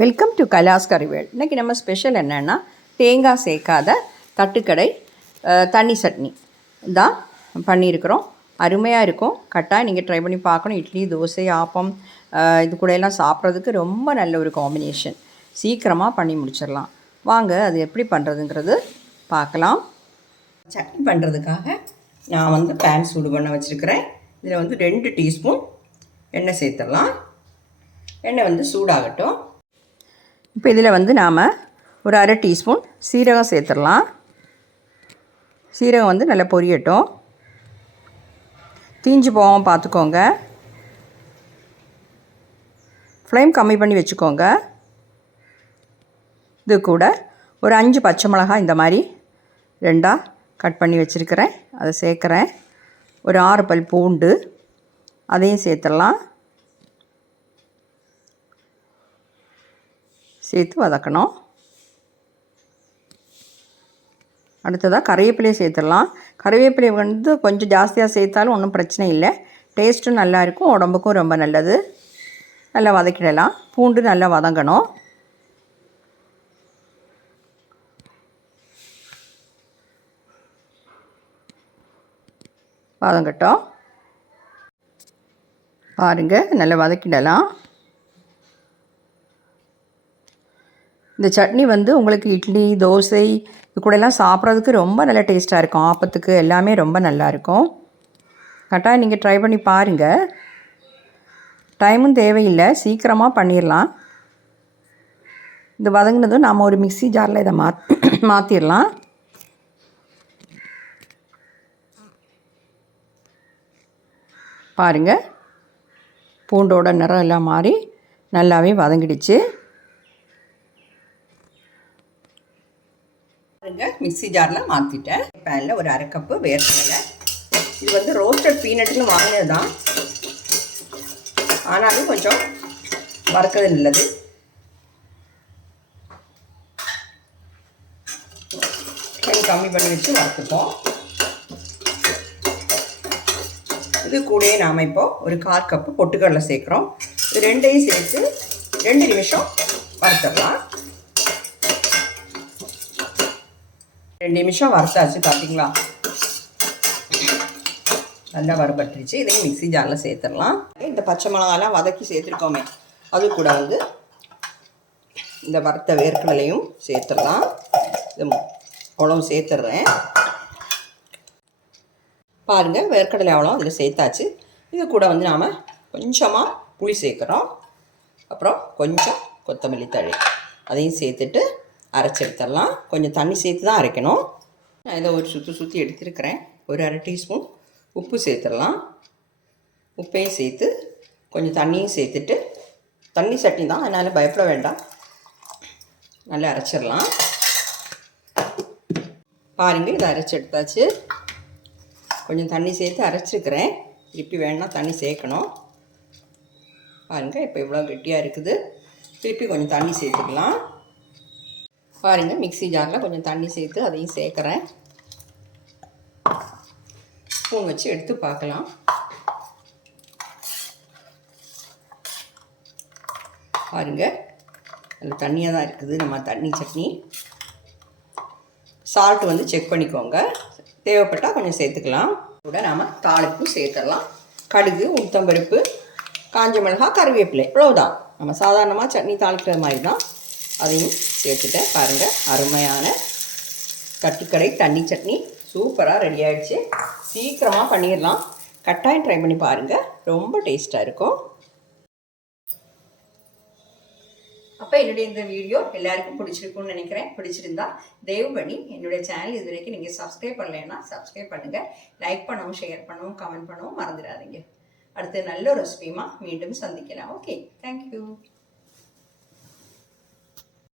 Welcome to கலாஸ் கறிவேல். இன்றைக்கி நம்ம special என்னென்னா தேங்காய் சேர்க்காத தட்டுக்கடை தண்ணி சட்னி தான் பண்ணியிருக்கிறோம். அருமையாக இருக்கும். கட்டாயம் நீங்கள் ட்ரை பண்ணி பார்க்கணும். இட்லி, தோசை, ஆப்பம் இது கூட எல்லாம் சாப்பிட்றதுக்கு ரொம்ப நல்ல ஒரு காம்பினேஷன். சீக்கிரமாக பண்ணி முடிச்சிடலாம். வாங்க அது எப்படி பண்ணுறதுங்கிறது பார்க்கலாம். சட்னி பண்ணுறதுக்காக நான் பேன் சூடு பண்ண வச்சுருக்கிறேன். இதில் 2 டீஸ்பூன் எண்ணெய் சேர்த்துடலாம். எண்ணெய் சூடாகட்டும். இப்போ இதில் நாம் ஒரு அரை டீஸ்பூன் சீரகம் சேர்த்துடலாம். சீரகம் நல்லா பொரியட்டும். தீஞ்சு போகாமல் பார்த்துக்கோங்க. ஃப்ளேம் கம்மி பண்ணி வச்சுக்கோங்க. இது கூட ஒரு 5 பச்சை மிளகாய் இந்த மாதிரி 2ஆக கட் பண்ணி வச்சுருக்கிறேன். அதை சேர்க்குறேன். ஒரு 6 பல் பூண்டு அதையும் சேர்த்துடலாம். சேர்த்து வதக்கணும். அடுத்ததாக கறிவேப்பிலையை சேர்த்துடலாம். கறிவேப்பிலை கொஞ்சம் ஜாஸ்தியாக சேர்த்தாலும் ஒன்றும் பிரச்சனை இல்லை. டேஸ்ட்டும் நல்லாயிருக்கும், உடம்புக்கும் ரொம்ப நல்லது. நல்லா வதக்கிடலாம். பூண்டு நல்லா வதங்கணும். வதங்கட்டும். பாருங்கள், நல்லா வதக்கிடலாம். இந்த சட்னி உங்களுக்கு இட்லி, தோசை இது கூடலாம் சாப்பிட்றதுக்கு ரொம்ப நல்ல டேஸ்ட்டாக இருக்கும். ஆப்பத்துக்கு எல்லாமே ரொம்ப நல்லாயிருக்கும். கட்டாயம் நீங்கள் ட்ரை பண்ணி பாருங்கள். டைமும் தேவையில்லை, சீக்கிரமாக பண்ணிடலாம். இது வதங்கினதும் நாம் ஒரு மிக்ஸி ஜாரில் இதை மாற்றிடலாம். பாருங்கள், பூண்டோட நிறம் எல்லாம் மாறி நல்லாவே வதங்கிடுச்சு. மிக்ஸி ஜாரில் மாற்றிட்டேன். பேனில் ஒரு அரை கப்பு வேர்க்கடலை. இது ரோஸ்டட் பீனட்னு வாங்கினது தான், ஆனாலும் கொஞ்சம் வறுக்கிறது நல்லது. கொஞ்சம் கம்மி பண்ணி வச்சு வறுத்துப்போம். இது கூடயே நாம் இப்போது ஒரு 1/4 கப்பு பொட்டுக்கடலை சேர்க்குறோம். இது 2ஐயும் சேர்த்து 2 நிமிஷம் வறுத்துடலாம். 2 நிமிஷம் வறுத்தாச்சு. பார்த்தீங்களா, நல்லா வறுபட்டுருச்சு. இதையும் மிக்ஸி ஜாரில் சேர்த்துடலாம். இந்த பச்சை மிளகாலாம் வதக்கி சேர்த்துருக்கோமே, அது கூட இந்த வறுத்த வேர்க்கடலையும் சேர்த்துடலாம். இது அவ்வளோ சேர்த்துட்றேன். பாருங்கள், வேர்க்கடலை அவ்வளோ அதில் சேர்த்தாச்சு. இது கூட நாம் கொஞ்சமாக புளி சேர்க்குறோம். அப்புறம் கொஞ்சம் கொத்தமல்லி தழை அதையும் சேர்த்துட்டு அரைச்சி எடுத்துடலாம். கொஞ்சம் தண்ணி சேர்த்து தான் அரைக்கணும். நான் இதை ஒரு சுற்றி எடுத்துருக்கிறேன். ஒரு அரை டீஸ்பூன் உப்பு சேர்த்துடலாம். உப்பையும் சேர்த்து கொஞ்சம் தண்ணியும் சேர்த்துட்டு, தண்ணி சட்னி தான் அதனால் பயப்பட வேண்டாம், நல்லா அரைச்சிடலாம். பாருங்கள், இதை அரைச்சி எடுத்தாச்சு. கொஞ்சம் தண்ணி சேர்த்து அரைச்சிருக்கிறேன். திருப்பி வேணுன்னா தண்ணி சேர்க்கணும். பாருங்கள், இப்போ இவ்வளோ கெட்டியாக இருக்குது. திருப்பி கொஞ்சம் தண்ணி சேர்த்துக்கலாம். பாருங்கள், மிக்ஸி ஜாரில் கொஞ்சம் தண்ணி சேர்த்து அதையும் சேர்க்குறேன். ஸ்பூன் வச்சு எடுத்து பார்க்கலாம். பாருங்கள், நல்ல தண்ணியாக தான் இருக்குது நம்ம தண்ணி சட்னி. சால்ட்டு செக் பண்ணிக்கோங்க. தேவைப்பட்டால் கொஞ்சம் சேர்த்துக்கலாம். கூட நாம் தாளிப்பும் சேர்த்துடலாம். கடுகு, உளுத்தம்பருப்பு, காஞ்ச மிளகாய், கறிவேப்பிலை, இவ்வளோதான். நம்ம சாதாரணமாக சட்னி தாளிக்கிற மாதிரி தான். அதையும் சேர்த்துட்டேன். பாருங்கள், அருமையான தட்டுக்கடை தண்ணி சட்னி சூப்பராக ரெடி ஆகிடுச்சு. சீக்கிரமாக பண்ணிடலாம். கட்டாயம் ட்ரை பண்ணி பாருங்கள், ரொம்ப டேஸ்ட்டாக இருக்கும். அப்போ என்னுடைய இந்த வீடியோ எல்லாருக்கும் பிடிச்சிருக்குன்னு நினைக்கிறேன். பிடிச்சிருந்தா தயவு பண்ணி என்னுடைய சேனல் இது வரைக்கும் நீங்கள் சப்ஸ்கிரைப் பண்ணலைன்னா சப்ஸ்கிரைப் பண்ணுங்கள். லைக் பண்ணவும், ஷேர் பண்ணவும், கமெண்ட் பண்ணவும் மறந்துடாதீங்க. அடுத்து நல்ல ரெசிபியுமா மீண்டும் சந்திக்கலாம். Okay, thank you.